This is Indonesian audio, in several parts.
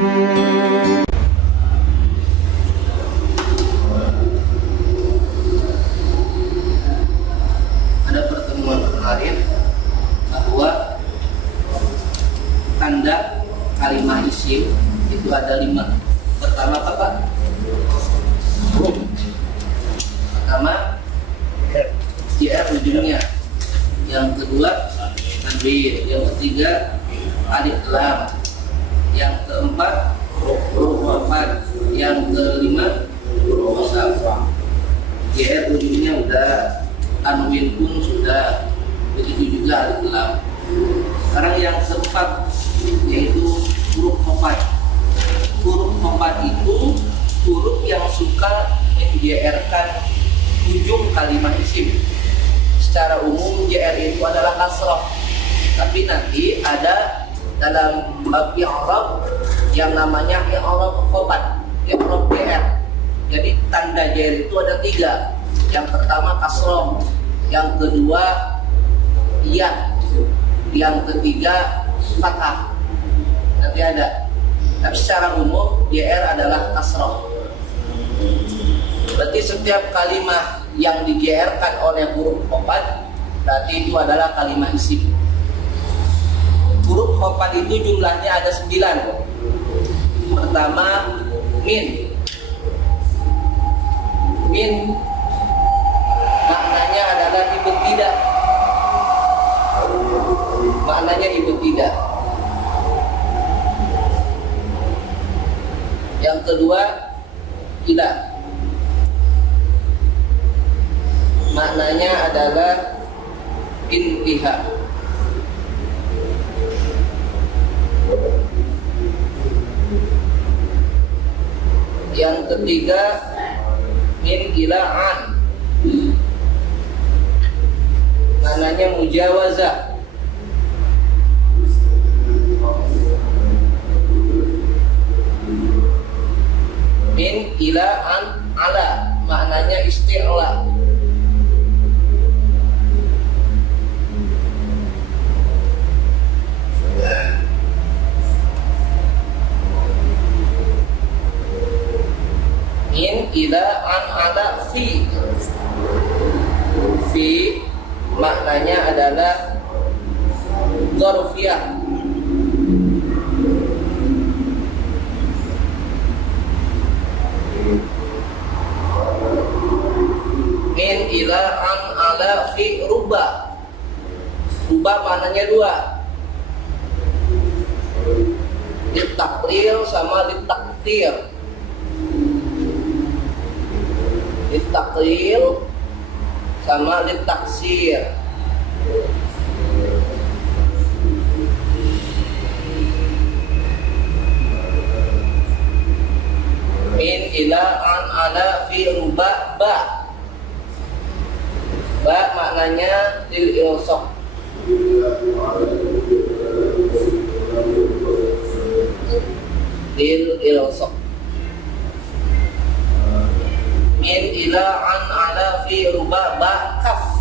Pada pertemuan kemarin bahwa tanda kalimah isim itu ada 5. Pertama apa Pak? Pertama JR ujungnya. Yang kedua tanwin. Yang ketiga alif lam. Yang keempat huruf qaf. Yang kelima huruf qasam. JR ujungnya udah, tanwin pun sudah, begitu juga alif lam. Sekarang yang keempat yaitu huruf qaf. Huruf qaf itu huruf yang suka menjr-kan ujung kalimat isim. Secara umum JR itu adalah kasrah, tapi nanti ada dalam bab i'rab yang namanya i'rab khobat, i'rab JR. Jadi tanda JR itu ada 3. Yang pertama kasrah, yang kedua ya, yang ketiga fathah. Nanti ada. Tapi secara umum JR adalah kasrah. Berarti setiap kalimat yang di-JR-kan oleh huruf khobat berarti itu adalah kalimat isim. Huruf khobat itu jumlahnya ada 9. Pertama min. Min maknanya adalah ibtidah. Maknanya ibtidah. Yang kedua ila. Maknanya adalah intiha. Yang ketiga min ilaan. Maknanya mujawazah. Min ilaan ala. Maknanya isti'la. Min ila an ala fi. Fi maknanya adalah dzarfiyah. Min ila an ala fi ruba. Ruba maknanya 2. Ditakril sama ditaktir. Ditakril sama ditaksir. Min ila an ala fi ruba ba. Ba maknanya lil ilsaq. Lil ilsaq. Min ila an ala fi ruba ba kaf.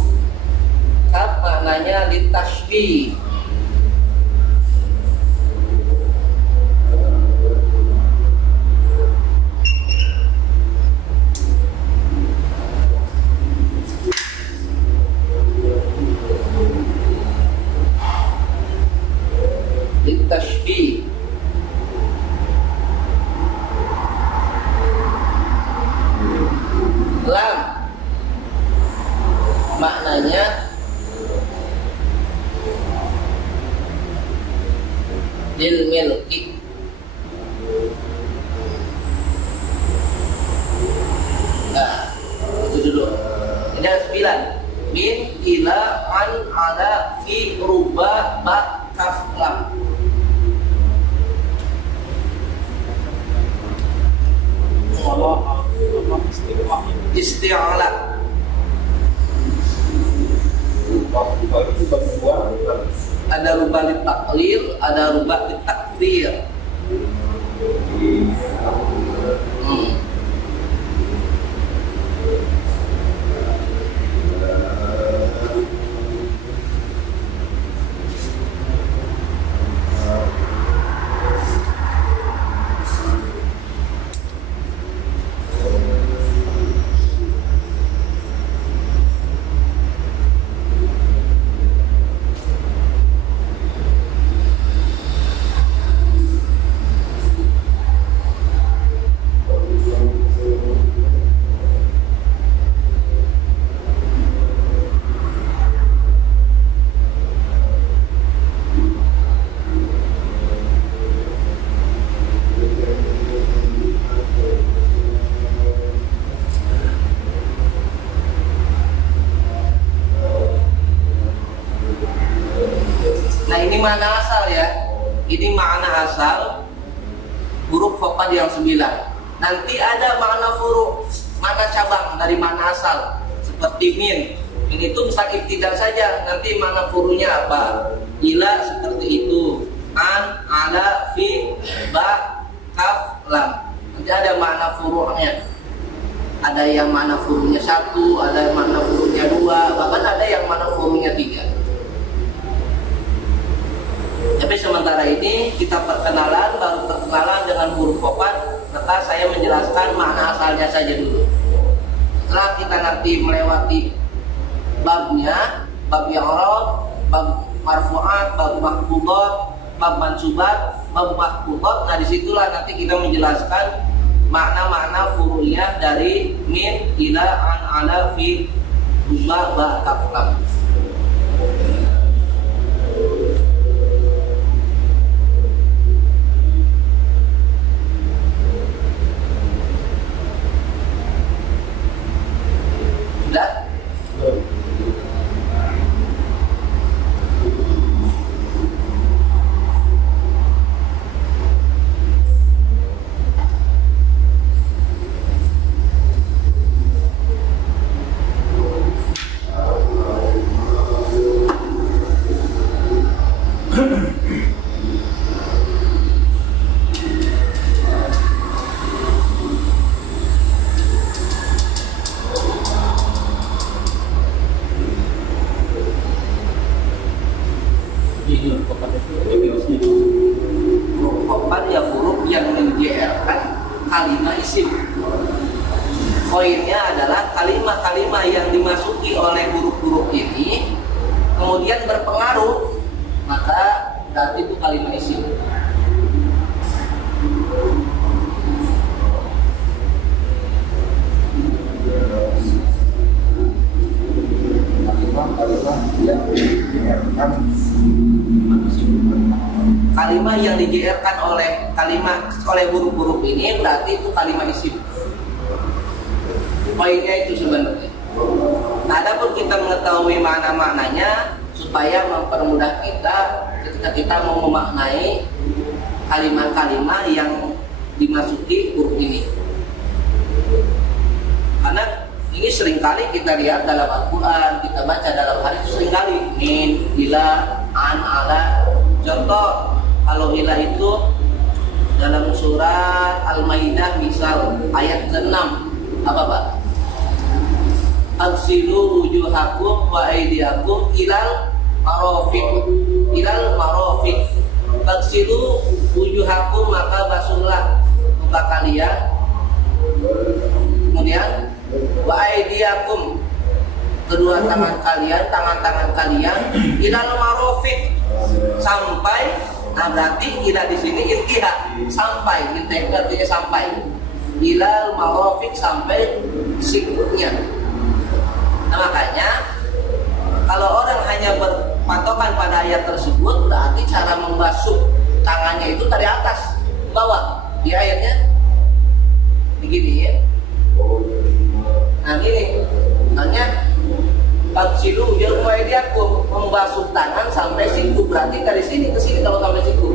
Kaf maknanya litashbih. Litashbih. Lam maknanya lil milki. Nah, itu dulu. Ini ada 9. Min ila an ala fi ruba ba kaf lam. Isti'ala. Ada rubah litaklil, ada rubah litakfir. Ini makna asal huruf khafad yang 9. Nanti ada makna furu', makna cabang dari makna asal, seperti min. Min itu bukan ibtida saja, nanti makna furu'nya apa? Ila seperti itu, an, ala, fi, ba, kaf, lam. Nanti ada makna furu'nya. Ada yang makna furu'nya 1, ada yang makna furu'nya 2, bahkan ada yang makna furu'nya 3. Tapi sementara ini kita baru perkenalan dengan huruf khafad, maka saya menjelaskan makna asalnya saja dulu. Setelah kita nanti melewati babnya, bab i'rab, bab marfu'at, bab makhfudat, bab mansubat, bab makhfudat, nah disitulah nanti kita menjelaskan makna-makna furu'nya dari min, ila, an, ala, fi, ba, kaf, lam. Sudah? Huruf khafad ya huruf yang menjeerkan kalimat isim. Poinnya adalah kalimat-kalimat yang dimasuki oleh huruf-huruf ini kemudian berpengaruh, maka berarti itu kalimat isim. Kalimat yang dijeerkan oleh huruf-huruf ini berarti itu kalimat isim. Poinnya itu sebenarnya. Nah, adapun kita mengetahui makna-maknanya supaya mempermudah kita ketika kita mau memaknai kalimat-kalimat yang dimasuki huruf ini. Karena ini seringkali kita lihat dalam Al-Quran, kita baca dalam hadis seringkali min, ila, an, ala. Contoh, kalau ila itu dalam surat Al-Maidah misal ayat ke-6 apa Pak? Aghsilu wujuhakum wa aydiyakum ilal marafiq. Ilal marafiq. Aghsilu wujuhakum, maka basuhlah muka kalian. Kemudian wa aydiyakum, kedua tangan-tangan kalian ilal marafiq, sampai. Nah berarti ila di sini intiha, sampai. Intiha artinya sampai. Ilal marafiq, sampai sikutnya. Nah makanya kalau orang hanya berpatokan pada ayat tersebut, berarti cara membasuh tangannya itu dari atas ke bawah. Di ayatnya begini ya. Nah gini, makanya Faksilu bil aydiyakum, membasuh tangan sampai siku, berarti dari sini ke sini kalau sampai siku.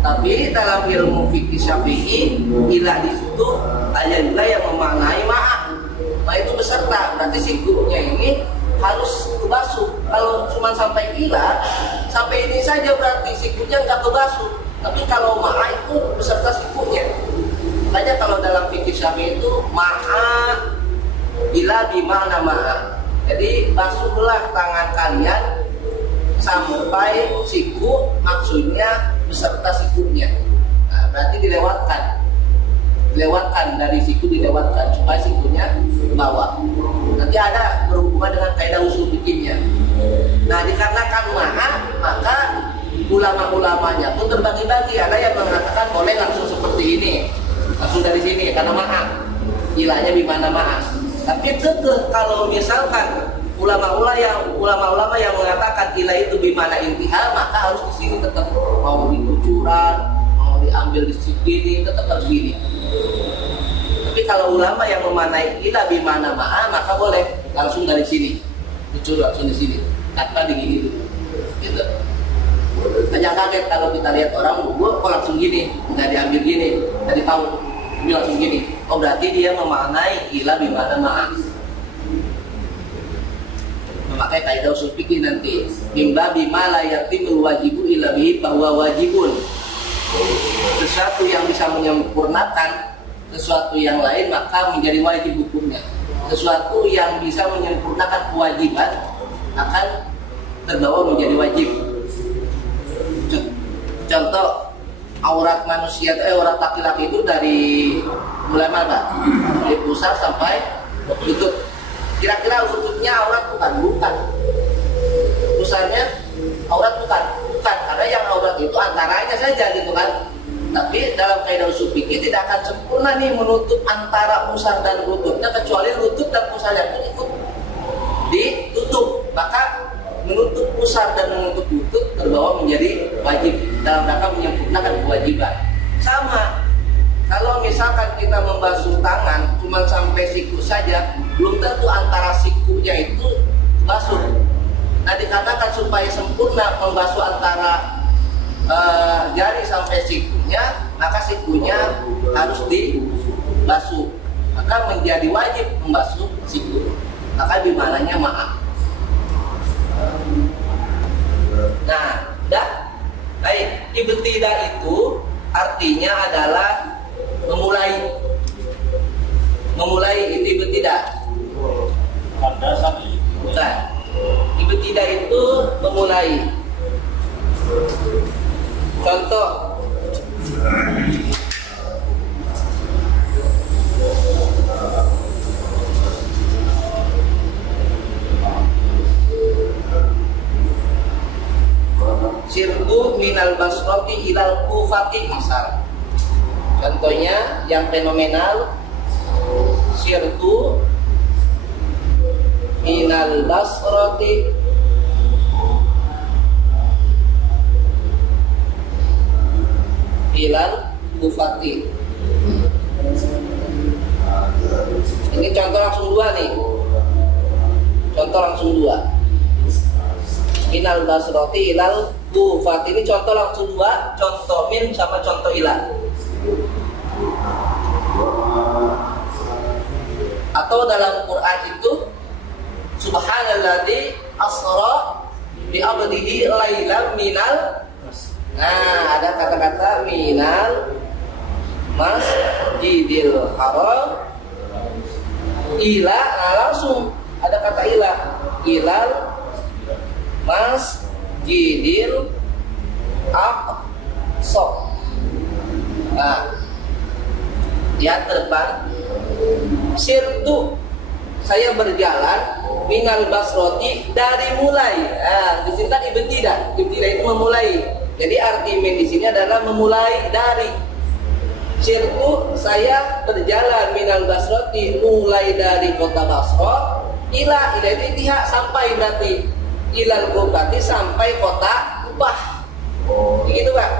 Tapi dalam ilmu fikih Syafi'i, ilah di situ ada ilah yang memaknai ma'a. Nah itu beserta, berarti sikunya ini harus kebasuh. Kalau cuma sampai ilah, sampai ini saja berarti sikunya nggak kebasuh. Tapi kalau ma'a itu beserta sikunya. Makanya kalau dalam fikih Syafi'i itu ma'a ilah di makna ma'a. Jadi basuhlah tangan kalian sampai siku, maksudnya beserta sikunya. Nah, berarti dilewatkan dari siku, dilewatkan supaya sikunya ke bawah. Nanti ada berhubungan dengan kaidah usul fikihnya. Nah, dikarenakan ma'a, maka ulama-ulamanya pun terbagi-bagi. Ada yang mengatakan boleh langsung seperti ini, langsung dari sini karena ma'a, ilahnya di mana ma'a. Tapi tetap kalau misalkan ulama-ulama yang mengatakan ilah itu bimana intiha, maka harus di sini tetap, mau di kucuran, mau diambil di sini, tetap harus gini. Tapi kalau ulama yang memanai ilah bimana ma'a, maka boleh langsung dari sini, kucur langsung di sini, tanpa digini dulu. Gitu. Jangan kaget kalau kita lihat orang kok langsung gini, nggak diambil gini, dari tahu dia langsung gini. Oh berarti dia memaknai ila bimana maaf. Memakai kaidah usul fikih nanti. Mimba bima la yatimul wajibu ila bihi bahwa wajibun. Sesuatu yang bisa menyempurnakan sesuatu yang lain maka menjadi wajib hukumnya. Sesuatu yang bisa menyempurnakan kewajiban akan terbawa menjadi wajib. Contoh aurat manusia, aurat laki-laki itu dari mulai mana? Dari pusat sampai lutut. Kira-kira lututnya aurat bukan? Pusatnya aurat bukan, karena yang aurat itu antaranya saja gitu kan. Tapi dalam kaidah usul fikih tidak akan sempurna nih menutup antara pusat dan lututnya kecuali lutut dan pusatnya pun ikut ditutup. Maka menutup pusat dan menutup lutut terbawa menjadi wajib dalam rangka menyempurnakan kewajiban. Sama kalau misalkan kita membasuh tangan cuma sampai siku saja, belum tentu antara sikunya itu basuh. Nah dikatakan supaya sempurna membasuh antara jari sampai sikunya, maka sikunya harus dibasuh. Maka menjadi wajib membasuh siku. Maka bimananya maaf. Nah, dah. Baik, ibtida itu artinya adalah memulai. Memulai itu ibtida. Bukan. Ibtida itu memulai. Contoh sirku minal basroti ilal kufati misal. Contohnya yang fenomenal, sirku minal basroti ilal kufati. Ini contoh langsung dua nih. Contoh langsung dua. Minal basroti ilal kufati, ini contoh langsung dua, contoh min sama contoh ilal. Atau dalam Quran itu subhanalladzi asra bi abdihi lailan minal. Nah, ada kata-kata minal masjidil haram ila. Nah, langsung ada kata ila. Ilal masjidil aqsa. Nah, lihat ke depan. Sirtu, saya berjalan minal basroti, dari mulai. Nah, di sini kan ibtida. Ibtida itu memulai. Jadi arti min di sini adalah memulai dari. Sirtu, saya berjalan minal basroti, mulai dari kota Basra, ila itu intihak, sampai berarti ilal kufati, sampai kota Kufah. Begitu Pak.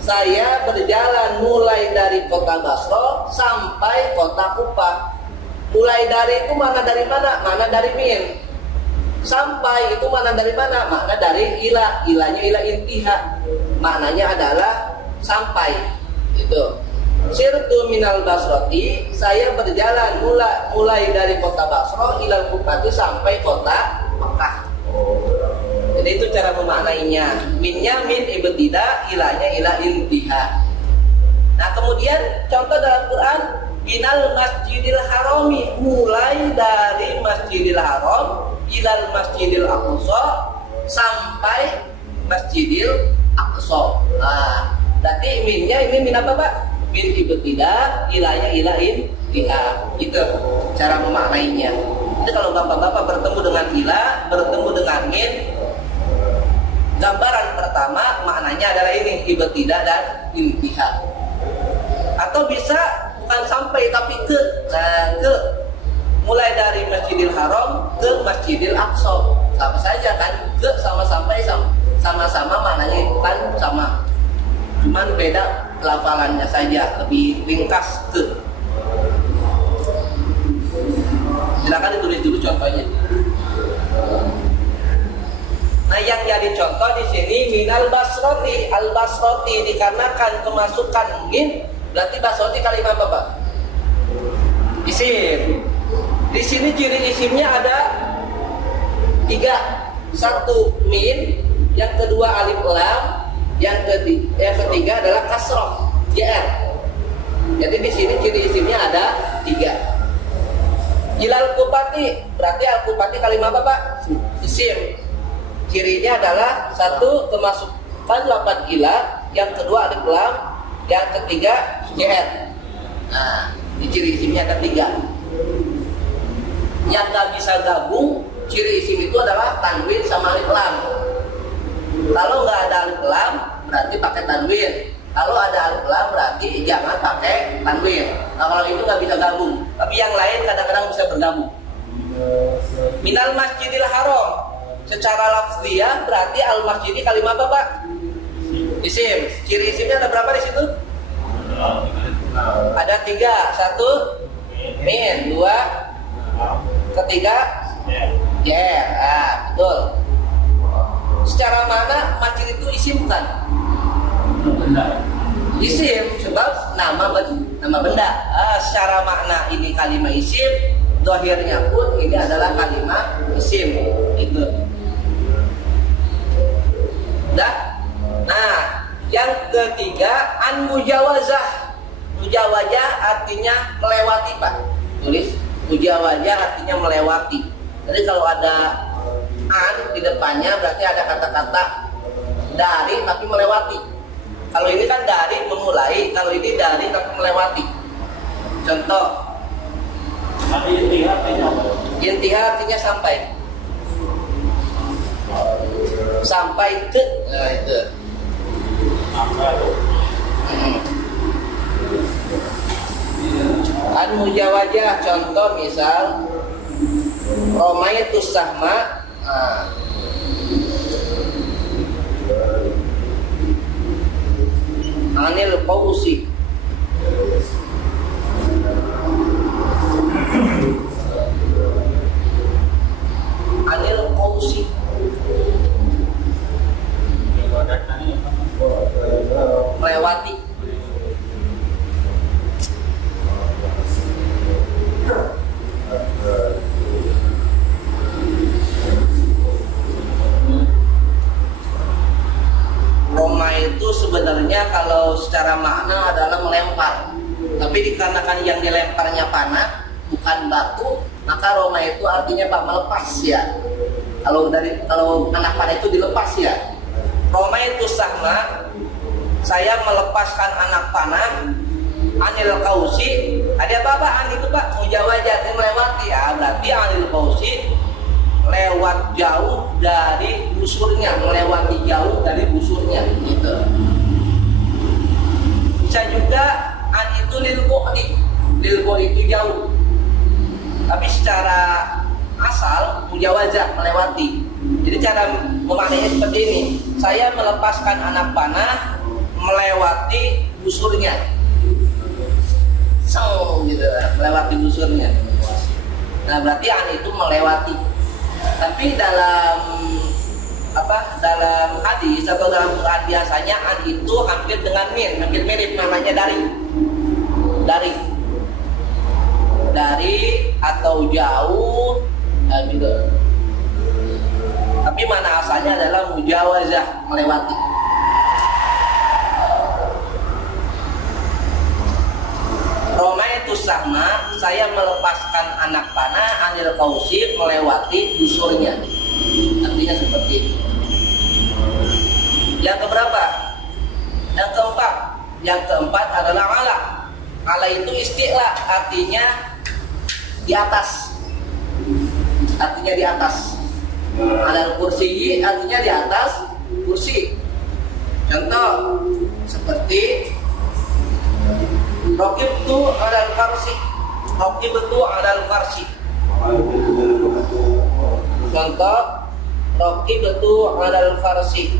Saya berjalan mulai dari kota Basra sampai kota Kufah. Mulai dari itu mana dari mana? Mana dari min. Sampai itu mana dari mana? Makna dari ila. Ilanya ila intiha. Maknanya adalah sampai. Itu. Sirtu minal basroti, saya berjalan mulai dari kota Basra ilal kufati, sampai kota Mekah. Jadi itu cara memaknainya. Minnya min ibtida, ilanya ila intiha. Nah kemudian contoh dalam Quran, minal masjidil harami, mulai dari masjidil haram ilal masjidil aqsa, sampai masjidil aqsa. Nah berarti minnya ini min apa Pak? Min ibtida, ilanya ila intiha. Itu cara memaknainya. Jadi kalau bapak-bapak bertemu dengan ila, bertemu dengan min, gambaran pertama maknanya adalah ini, ibtida dan intiha. Atau bisa bukan sampai tapi ke. Nah, ke mulai dari Masjidil Haram ke Masjidil Aqsa. Sama saja kan, ke sama sampai sama-sama maknanya itu kan sama. Cuman beda pelafalannya saja, lebih ringkas ke. Silakan ditulis dulu contohnya. Nah, yang jadi contoh di sini minal basroti, al basroti dikarenakan kemasukan min, berarti basroti kalimat apa, Pak? Isim. Di sini ciri isimnya ada 3. 1 min, yang kedua alif lam, yang ketiga adalah kasroh jr. Jadi di sini ciri isimnya ada 3. Ilal kupati, berarti al kupati kalimat apa, Pak? Isim. Cirinya adalah 1 kemasukan lafaz ila, yang kedua alif lam, yang ketiga jr. Nah, di ciri isimnya ada 3. Yang nggak bisa gabung ciri isim itu adalah tanwin sama alif lam. Kalau nggak ada alif lam berarti pakai tanwin. Kalau ada alif lam berarti jangan pakai tanwin. Nah, kalau itu nggak bisa gabung. Tapi yang lain kadang-kadang bisa bergabung. Minal masjidil haram. Secara lafziyah berarti al masjidi kalimat apa, Pak? Isim. Ciri isimnya ada berapa di situ? Ada 3. 1 min, 2 ketiga betul. Secara mana masjid itu isim kan? Isim sebab nama benda. Secara makna ini kalimat isim, zahirnya pun ini adalah kalimat isim. Itu. Dah. Nah, yang ketiga an mujawazah. Mujawazah artinya melewati, Pak. Tulis mujawazah artinya melewati. Jadi kalau ada an di depannya berarti ada kata-kata dari tapi melewati. Kalau ini kan dari memulai, kalau ini dari tapi melewati. Contoh. Intiha artinya sampai. Sampai ke, nah itu. An mujawazah, contoh misal Romaitu sahma, anil qausi, anil qausi, melewati. Roma itu sebenarnya kalau secara makna adalah melempar, tapi dikarenakan yang dilemparnya panah bukan batu, maka Roma itu artinya Pak melepas ya. Kalau anak panah itu dilepas ya. Roma itu sama, saya melepaskan anak panah. Anil kausi, ada apa-apaan itu, Pak? Mujawazah melewati ya, berarti anil kausi lewat jauh dari busurnya, melewati jauh dari busurnya gitu. Bisa juga an itu lil bu'di itu jauh, tapi secara asal mujawazah melewati. Jadi cara memaknainya seperti ini, saya melepaskan anak panah melewati busurnya, gitu, melewati busurnya. Nah berarti an itu melewati. Tapi dalam hadis atau dalam Quran biasanya an itu hampir dengan min, hampir mirip maknanya dari atau jauh gitu. Tapi mana asalnya adalah mujawazah, melewati. Roma itu sama, saya melepaskan anak panah anil kausi, melewati busurnya. Artinya seperti itu. Yang keberapa? Yang keempat adalah ala. Ala itu istilah, artinya di atas. Artinya di atas. Alal kursi artinya di atas kursi. Contoh seperti Raqibtu alal farsi. Raqibtu alal farsi. Contoh Raqibtu alal farsi.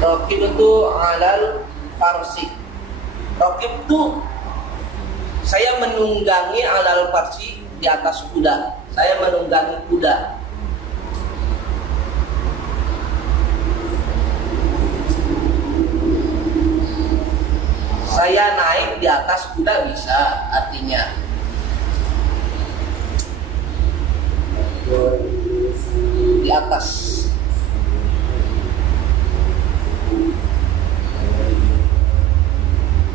Raqibtu alal farsi. Raqibtu, saya menunggangi alal farsi, di atas kuda. saya menunggangi kuda. Saya naik di atas kuda bisa, artinya di atas.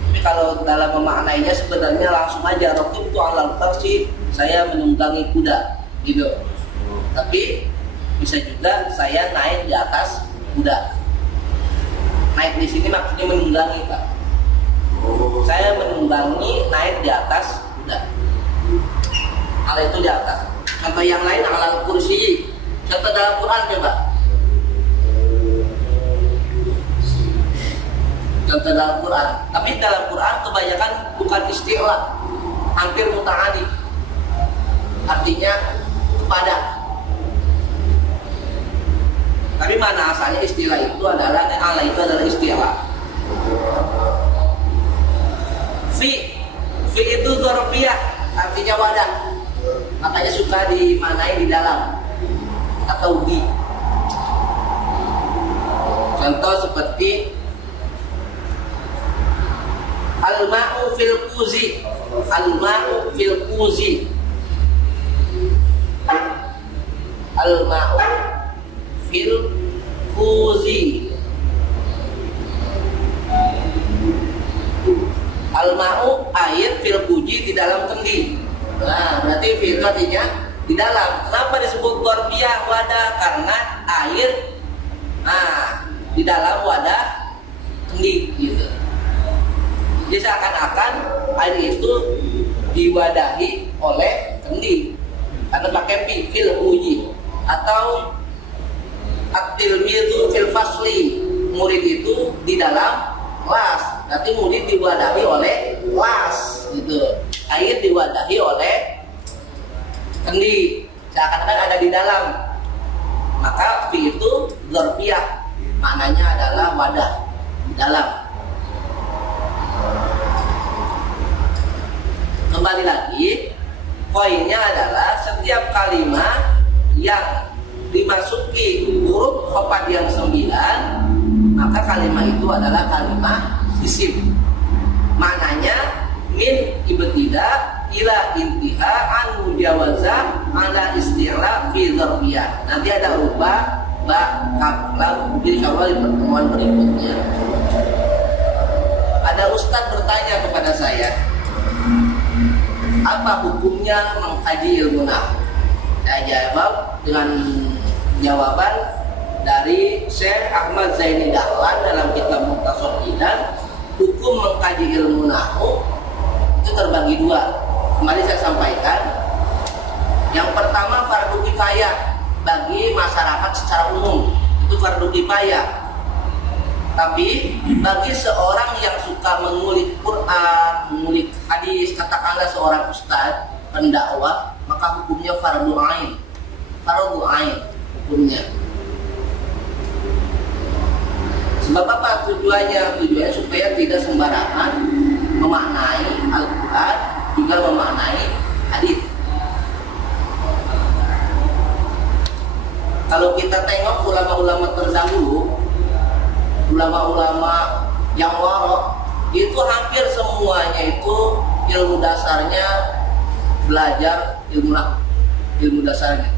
Tapi kalau dalam memaknainya sebenarnya langsung aja raqibtu alal farsi, saya menunggangi kuda gitu. Tapi bisa juga saya naik di atas kuda. Naik di sini maksudnya menunggangi, Pak. Saya menunggangi naik di atas kuda. Al itu di atas. Contoh yang lain alal kursi. Contoh dalam Quran coba. Contoh dalam Quran. Tapi dalam Quran kebanyakan bukan isti'la, hampir muta'addi. Artinya kepada. Tapi mana asalnya istilah itu adalah ala itu adalah istilah. Fi itu dzarfiyah, artinya wadah. Makanya suka dimanai di dalam atau di. Contoh seperti al-ma'u fil kuzi. Al-ma'u fil kuzi. Al-ma'u fil kuzi. Al-ma'u air fil kuji di dalam kendi. Nah, berarti fil artinya di dalam. Kenapa disebut dzarfiyah wadah? Karena air di dalam wadah kendi gitu. Jadi seakan-akan air itu diwadahi oleh kendi. Karena pakai fil kuji atau at-tilmizu fil fasli. Murid itu di dalam kelas. Berarti murid diwadahi oleh kelas gitu. Air diwadahi oleh kendi, seakan-akan ada di dalam. Maka fi itu dzarfiyah, maknanya adalah wadah di dalam. Kembali lagi, poinnya adalah setiap kalimat yang dimasuki huruf khafad yang 9, maka kalimat itu adalah kalimat isim. Maknanya min ibtida ila intiha an mujawaza ala isti'la fi dzarfiyah. Nanti ada rubah ba kaflam di awal pertemuan berikutnya. Ada ustaz bertanya kepada saya, apa hukumnya mengkaji ilmu nahwu? Saya jawab dengan jawaban dari Syekh Ahmad Zaini Dahlan dalam kitab Mukhtasar Idan. Hukum mengkaji ilmu nahwu itu terbagi dua. Kemarin saya sampaikan. Yang pertama fardu kifayah bagi masyarakat secara umum, itu fardu kifayah. Tapi bagi seorang yang suka mengulik Quran, mengulik hadis, katakanlah seorang ustaz, pendakwah, maka hukumnya fardu ain. Fardu ain hukumnya. Sebab apa tujuannya? Tujuannya supaya tidak sembarangan memaknai Al-Quran, juga memaknai hadis. Kalau kita tengok ulama-ulama terdahulu, ulama-ulama yang warok, itu hampir semuanya itu ilmu dasarnya belajar ilmu dasarnya.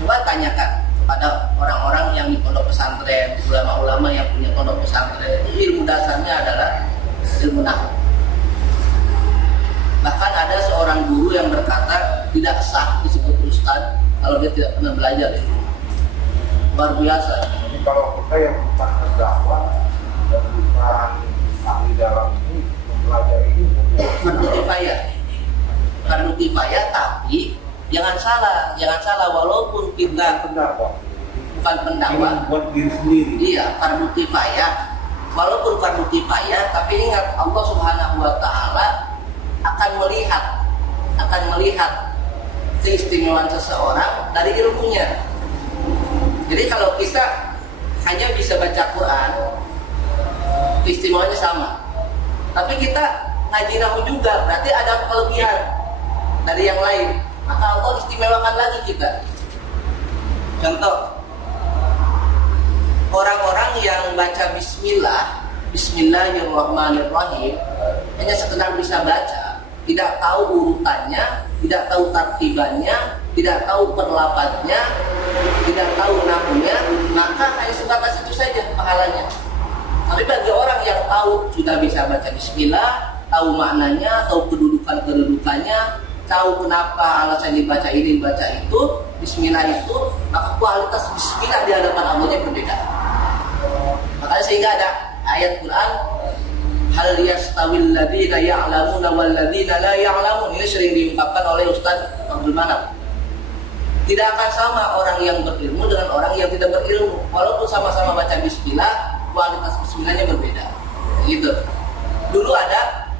Coba tanyakan pada orang-orang yang di pondok pesantren, ulama-ulama yang punya pondok pesantren, itu ilmu dasarnya adalah ilmu nahwu. Bahkan ada seorang guru yang berkata tidak sah disebut ustaz kalau dia tidak pernah belajar itu. Luar biasa. Jadi kalau kita yang bukan berdakwah dan bukan ahli dalam ini mempelajari ini fardu kifayah. Fardu kifayah, tapi jangan salah walaupun kita bukan pendakwah buat diri sendiri. Iya, fardu kifayah. Walaupun fardu kifayah, tapi ingat Allah Subhanahu wa taala akan melihat keistimewaan seseorang dari ilmunya. Jadi kalau kita hanya bisa baca Quran, keistimewaannya sama. Tapi kita ngaji nahwu juga, berarti ada kelebihan dari yang lain. maka Allah istimewakan lagi kita. Contoh, orang-orang yang baca Bismillahirrahmanirrahim hanya sekedar bisa baca, tidak tahu urutannya, tidak tahu tartibannya, tidak tahu perlapatnya, tidak tahu nahwunya, maka hanya sebatas itu saja pahalanya. Tapi bagi orang yang tahu, sudah bisa baca Bismillah, tahu maknanya, tahu kedudukannya, tahu kenapa alasan dibaca ini, dibaca itu, Bismillah itu, maka kualitas Bismillah di hadapan Allahnya berbeda. Makanya sehingga ada ayat Quran, hal yastawil ladzina ya'lamuna wal ladzina la ya'lamun. Ini sering diungkapkan oleh Ustaz Abdul Manap. Tidak akan sama orang yang berilmu dengan orang yang tidak berilmu. Walaupun sama-sama baca Bismillah, kualitas Bismillahnya berbeda. Gitu. Dulu ada,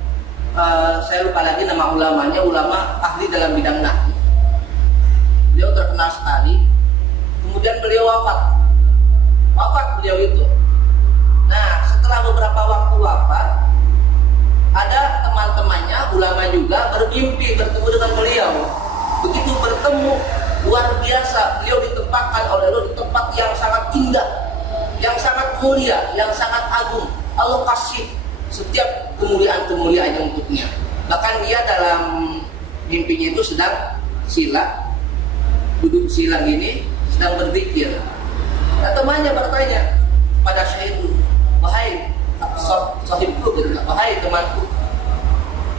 saya lupa lagi nama ulamanya, ulama ahli dalam bidang nahwu. Beliau terkenal sekali. Kemudian beliau wafat beliau itu. Nah, setelah beberapa waktu wafat, ada teman-temannya, ulama juga, bermimpi bertemu dengan beliau. Begitu bertemu, luar biasa, beliau ditempatkan oleh Allah di tempat yang sangat indah, yang sangat mulia, yang sangat agung. Allah kasih setiap kemuliaan-kemuliaan untuknya. Bahkan dia dalam mimpinya itu sedang sila, duduk sila gini, sedang berzikir. Nah, temannya bertanya pada syekh itu, wahai sahibku, wahai temanku,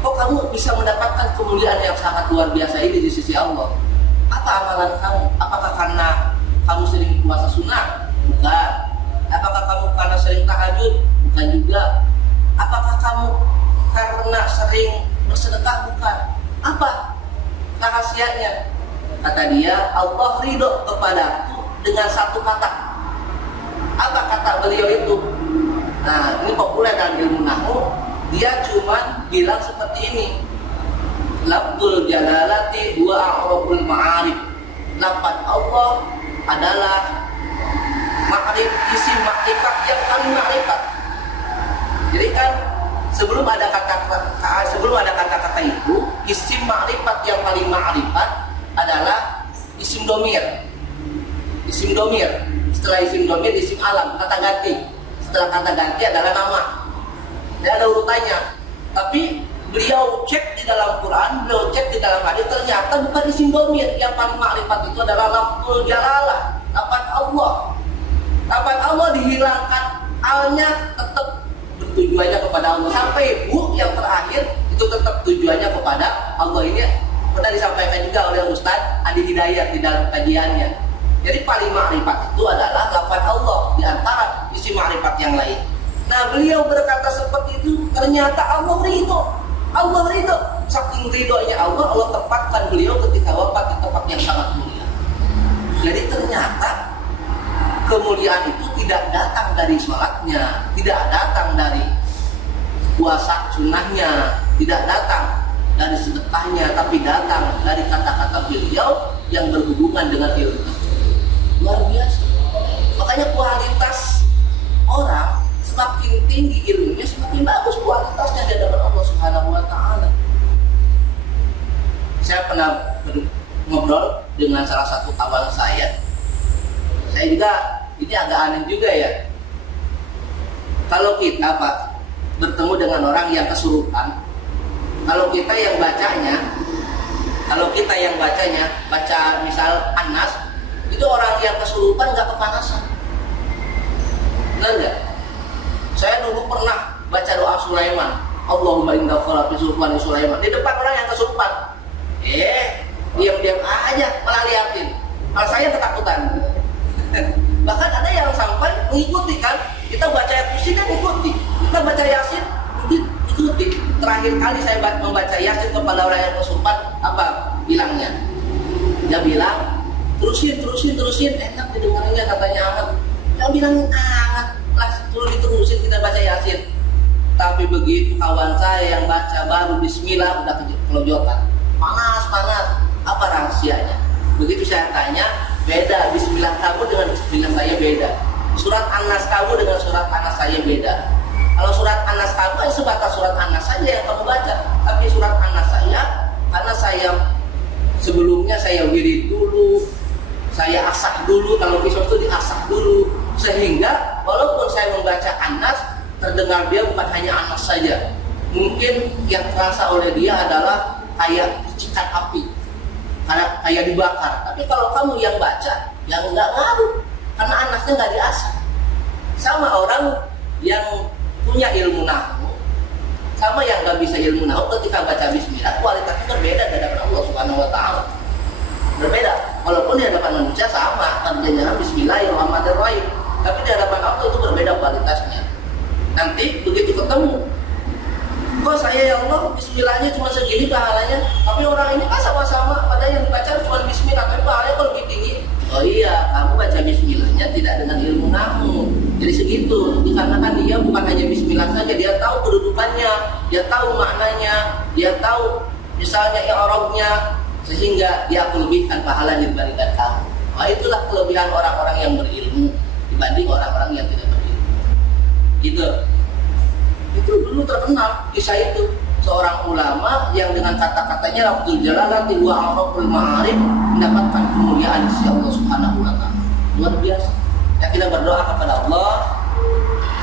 kok kamu bisa mendapatkan kemuliaan yang sangat luar biasa ini di sisi Allah? Apa amalan kamu? Apakah karena kamu sering puasa sunnah? Bukan. Apakah kamu karena sering tahajud? Bukan juga. Apakah kamu karena sering bersedekah? Bukan. Apa rahasianya? Kata dia, Allah ridho kepadaku dengan satu kata. Apa kata beliau itu? Nah, ini populer dalam ilmu nahwu. Dia cuma bilang seperti ini, lafzul jalalati huwa a'rabul ma'arif. Lafaz Allah adalah ma'rif, isim makrifat yang paling makrifat. Jadi kan sebelum ada kata-kata itu, isim makrifat yang paling makrifat adalah isim domir. Isim domir. Setelah isim domir, isim alam, kata ganti. Setelah kata ganti adalah nama. Tidak ada urutannya. Tapi beliau cek di dalam Quran, beliau cek di dalam hadis, ternyata bukan isim domir. Yang paling makrifat itu adalah lafzul jalalah, lafaz Allah. Lafaz Allah dihilangkan, alnya tetap bertujuannya kepada Allah. Sampai bu yang terakhir itu tetap tujuannya kepada Allah. Ini pernah disampaikan juga oleh Ustaz Adi Hidayat di dalam kajiannya. Jadi paling makrifat itu adalah lafaz Allah di antara isi makrifat yang lain. Nah, beliau berkata seperti itu, ternyata Allah ridho. Allah ridho. Saking ridhonya Allah tempatkan beliau ketika wafat di tempat yang sangat mulia. Jadi ternyata kemuliaan itu tidak datang dari sholatnya, tidak datang dari puasa sunnahnya, tidak datang dari sedekahnya, tapi datang dari kata-kata beliau yang berhubungan dengan ilmu. Luar biasa. Makanya kualitas orang semakin tinggi ilmunya, semakin bagus kualitasnya di hadapan Allah Subhanahu wa Ta'ala. Saya pernah ngobrol dengan salah satu kawan saya. Saya juga, ini agak aneh juga ya. Kalau kita Pak bertemu dengan orang yang kesurupan, kalau kita yang bacanya, baca misal Anas, itu orang yang kesurupan nggak kepanasan. Benar nggak? Saya dulu pernah baca doa Sulaiman, Allahumma inna khala fi sultan Sulaiman, di depan orang yang kesurupan. Diam-diam aja malah liatin. Kalau saya ketakutan. Bahkan ada yang sampai mengikuti kan, kita baca Yasin kan ikuti, kita baca Yasin ikuti. Terakhir kali saya membaca Yasin kepada orang yang kesurupan, apa bilangnya? Dia bilang, terusin, enak didengarnya katanya Ahmad. Dia bilang hangat, lah terus diterusin kita baca Yasin. Tapi begitu kawan saya yang baca baru Bismillah udah kelojotan, panas, apa rahasianya? Begitu saya tanya, beda Bismillah kamu dengan Bismillah saya beda. Surat An-Nas kamu dengan surat An-Nas saya beda. Kalau surat An-Nas kamu sebatas surat An-Nas saja yang kamu baca, tapi surat An-Nas saya, karena saya sebelumnya Anas terdengar dia bukan hanya Anas saja. Mungkin yang terasa oleh dia adalah kayak percikan api, kayak dibakar. Tapi kalau kamu yang baca, yang nggak ngaruh, karena Anasnya nggak diasah. Sama orang yang punya ilmu nahwu, sama yang nggak bisa ilmu nahwu, ketika baca Bismillah kualitasnya berbeda di hadapan Allah Subhanahu Wa Taala. Berbeda, walaupun di hadapan manusia sama, terjemahan Bismillahirrahmanirrahim, tapi di hadapan Allah itu berbeda kualitasnya. Nanti begitu ketemu, kok saya ya Allah Bismillahnya cuma segini pahalanya, tapi orang ini kan sama-sama, padahal yang dibaca cuma Bismillah, tapi pahalanya kok lebih tinggi. Oh iya, kamu baca Bismillahnya tidak dengan ilmu nahwu. Jadi segitu, dikarenakan dia bukan hanya Bismillah saja, dia tahu kedudukannya, dia tahu maknanya, dia tahu misalnya i'rabnya, sehingga dia akan lebihkan pahala dibandingkan kamu. Nah, itulah kelebihan orang-orang yang berilmu dibanding orang-orang yang tidak berilmu. Gitu. Itu dulu terkenal kisah itu, seorang ulama yang dengan kata-katanya Abdul Jalalati wa Araful Ma'arif mendapatkan kemuliaan di sisi Allah Subhanahu Wa Taala. Luar biasa. Ya, kita berdoa kepada Allah,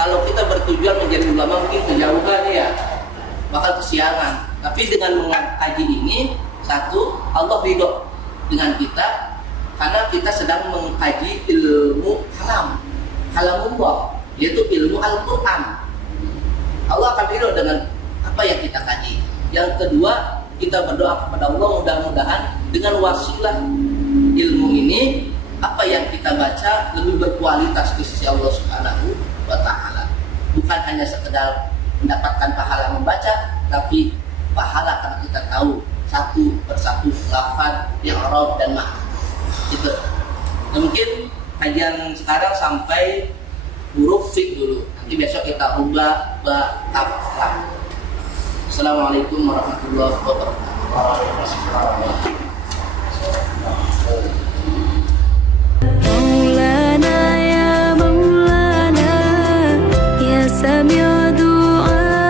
kalau kita bertujuan menjadi ulama mungkin kejauhan ya, bakal kesiangan. Tapi dengan mengkaji ini, satu, Allah ridho dengan kita karena kita sedang mengkaji ilmu kalamullah, yaitu ilmu Al-Quran. Allah akan ridho dengan apa yang kita kaji. Yang kedua, kita berdoa kepada Allah mudah-mudahan dengan wasilah ilmu ini, apa yang kita baca lebih berkualitas di sisi Allah Subhanahu Wa Taala. Bukan hanya sekedar mendapatkan pahala membaca, tapi pahala karena kita tahu satu persatu lafaz, i'rab dan makna. Gitu. Nah, mungkin kajian sekarang sampai huruf fiqh dulu. Nanti besok kita ubah ke lam. Assalamualaikum warahmatullahi wabarakatuh. سميع دعانا